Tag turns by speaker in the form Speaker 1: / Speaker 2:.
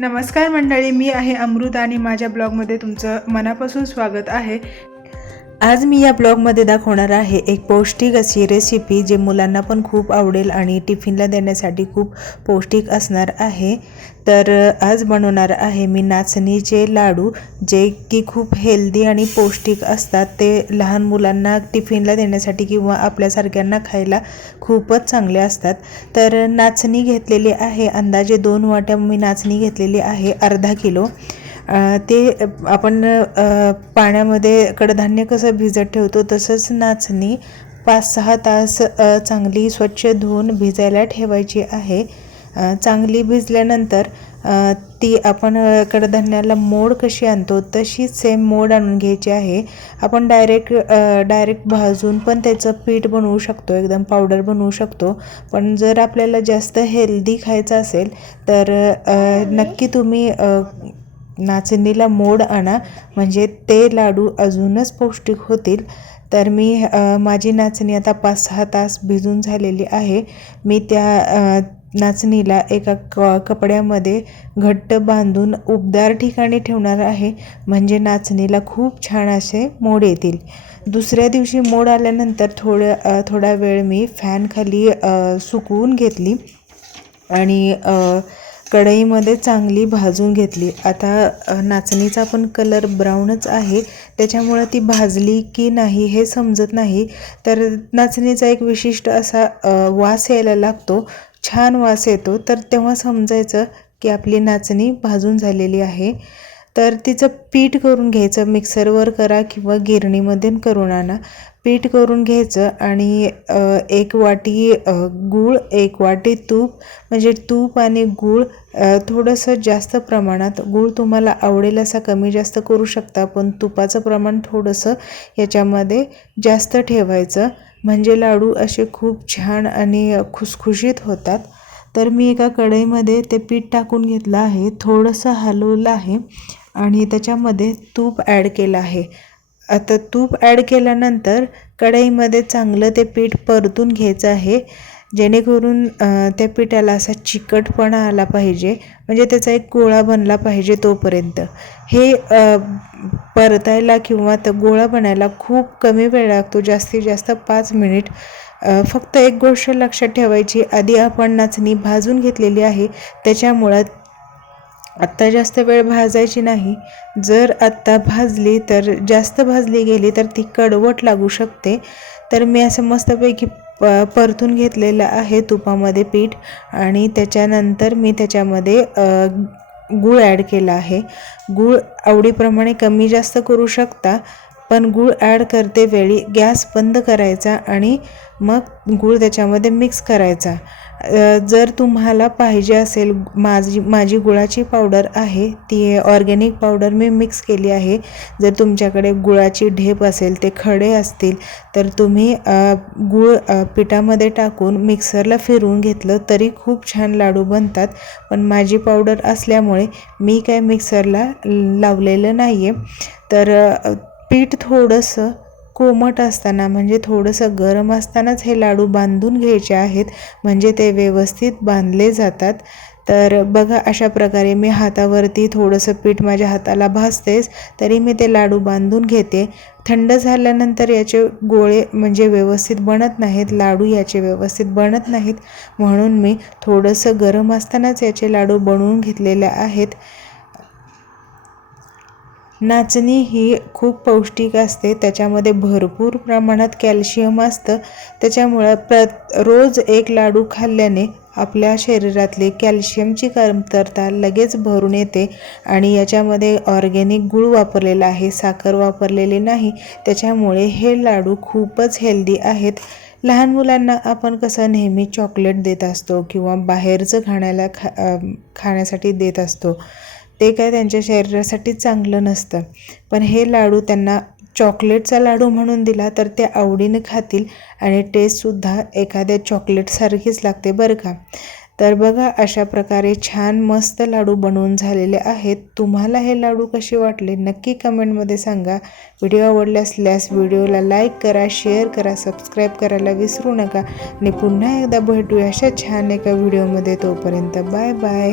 Speaker 1: नमस्कार मंडळी मी आहे अमृत आणि माझ्या ब्लॉगमध्ये तुमचं मनापासून स्वागत आहे. आज मी या ब्लॉगमध्ये दाखवणार आहे एक पौष्टिक अशी रेसिपी जे मुलांना पण खूप आवडेल आणि टिफिनला देण्यासाठी खूप पौष्टिक असणार आहे. तर आज बनवणार आहे मी नाचणीचे लाडू जे की खूप हेल्दी आणि पौष्टिक असतात. ते लहान मुलांना टिफिनला देण्यासाठी किंवा आपल्यासारख्यांना खायला खूपच चांगले असतात. तर नाचणी घेतलेली आहे. अंदाजे दोन वाट्या मी नाचणी घेतलेली आहे. अर्धा किलो. ते आपण पाण्यामध्ये कडधान्य कसं भिजत ठेवतो तसंच नाचणी पाच सहा तास चांगली स्वच्छ धुवून भिजायला ठेवायची आहे. चांगली भिजल्यानंतर ती आपण कडधान्याला मोड कशी आणतो तशीच सेम मोड आणून घ्यायची आहे. आपण डायरेक्ट डायरेक्ट भाजून पण त्याचं पीठ बनवू शकतो एकदम पावडर बनवू शकतो. पण जर आपल्याला जास्त हेल्दी खायचं असेल तर नक्की तुम्ही नाचणीला मोड आणा. म्हणजे ते लाडू अजूनच पौष्टिक होतील. तर मी माझी नाचणी आता पाच सहा तास भिजून झालेली आहे. मी त्या नाचणीला एका क कपड्यामध्ये घट्ट बांधून उबदार ठिकाणी ठेवणार आहे. म्हणजे नाचणीला खूप छान असे मोड येतील. दुसऱ्या दिवशी मोड आल्यानंतर थोड्या थोडा वेळ मी फॅनखाली सुकवून घेतली. आणि कढईमध्ये चांगली भाजून घेतली. आता नाचणीचा पण कलर ब्राऊनच आहे. त्याच्यामुळं ती भाजली की नाही हे समजत नाही. तर नाचणीचा एक विशिष्ट असा वास यायला लागतो. छान वास येतो. तर तेव्हा समजायचं की आपली नाचणी भाजून झालेली आहे. तर तिचं पीठ करून घ्यायचं. मिक्सरवर करा किंवा गिरणीमध्ये करून आणा पीठ करून घ्यायचं आणि एक वाटी गूळ एक वाटी तूप म्हणजे तूप आणि गूळ थोडंसं जास्त प्रमाणात. गूळ तुम्हाला आवडेल असा कमी जास्त करू शकता पण तुपाचं प्रमाण थोडंसं याच्यामध्ये जास्त ठेवायचं. म्हणजे लाडू असे खूप छान आणि खुसखुशीत होतात. तर मी एका कढईमध्ये ते पीठ टाकून घेतलं आहे. थोडंसं हलवलं आहे. आणि त्याच्यामध्ये तूप ॲड केलं आहे. आता तूप ॲड केल्यानंतर कढईमध्ये चांगलं ते पीठ परतून घ्यायचं आहे. जेणेकरून त्या पिठाला असा चिकटपणा आला पाहिजे म्हणजे त्याचा एक गोळा बनला पाहिजे तोपर्यंत. हे परतायला किंवा तर गोळा बनायला खूप कमी वेळ लागतो जास्तीत जास्त पाच मिनिट. फक्त एक गोष्ट लक्षात ठेवायची आधी आपण नाचणी भाजून घेतलेली आहे त्याच्यामुळं आत्ता जास्त वेळ भाजायची नाही. जर आत्ता भाजली तर जास्त भाजली गेली तर ती कडवट लागू शकते. तर मी असं मस्तपैकी प परतून घेतलेलं आहे तुपामध्ये पीठ आणि त्याच्यानंतर मी त्याच्यामध्ये गूळ ॲड केला आहे. गूळ आवडीप्रमाणे कमी जास्त करू शकता. पण गूळ ॲड करते वेळी गॅस बंद करायचा आणि मग गूळ त्याच्यामध्ये मिक्स करायचा. जर तुम्हाला पाहिजे असेल माझी माझी गुळाची पावडर आहे ती ऑर्गॅनिक पावडर मी मिक्स केली आहे. जर तुमच्याकडे गुळाची ढेप असेल ते खडे असतील तर तुम्ही गूळ पिठामध्ये टाकून मिक्सरला फिरवून घेतलं तरी खूप छान लाडू बनतात. पण माझी पावडर असल्यामुळे मी काय मिक्सरला लावलेलं नाही आहे तर पीठ थोडंसं कोमट असताना म्हणजे थोडंसं गरम असतानाच हे लाडू बांधून घ्यायचे आहेत म्हणजे ते व्यवस्थित बांधले जातात. तर बघा अशा प्रकारे मी हातावरती थोडंसं पीठ माझ्या हाताला भासतेच तरी मी ते लाडू बांधून घेते. थंड झाल्यानंतर याचे गोळे म्हणजे व्यवस्थित बनत नाहीत लाडू याचे व्यवस्थित बनत नाहीत. म्हणून मी थोडंसं गरम असतानाच याचे लाडू बनवून घेतलेले आहेत. नाचणी ही खूप पौष्टिक असते. त्याच्यामध्ये भरपूर प्रमाणात कॅल्शियम असतं. त्याच्यामुळं प्र रोज एक लाडू खाल्ल्याने आपल्या शरीरातली कॅल्शियमची कमतरता लगेच भरून येते आणि याच्यामध्ये ऑर्गॅनिक गूळ वापरलेला आहे साखर वापरलेली नाही. त्याच्यामुळे हे लाडू खूपच हेल्दी आहेत. लहान मुलांना आपण कसं नेहमी चॉकलेट देत असतो किंवा बाहेरचं खाण्याला खा खाण्यासाठी देत असतो? ते काय त्यांच्या शरीरासाठी चांगलं नसतं. पण हे लाडू त्यांना चॉकलेटचा लाडू म्हणून दिला तर ते आवडीनं खातील आणि टेस्टसुद्धा एखाद्या चॉकलेटसारखीच लागते बरं का. तर बघा अशा प्रकारे छान मस्त लाडू बनवून झालेले आहेत. तुम्हाला हे लाडू कसे वाटले नक्की कमेंटमध्ये सांगा. व्हिडिओ आवडले असल्यास व्हिडिओला लाईक करा शेअर करा सबस्क्राईब करायला विसरू नका. आणि पुन्हा एकदा भेटूया अशा छान एका व्हिडिओमध्ये तोपर्यंत. Bye bye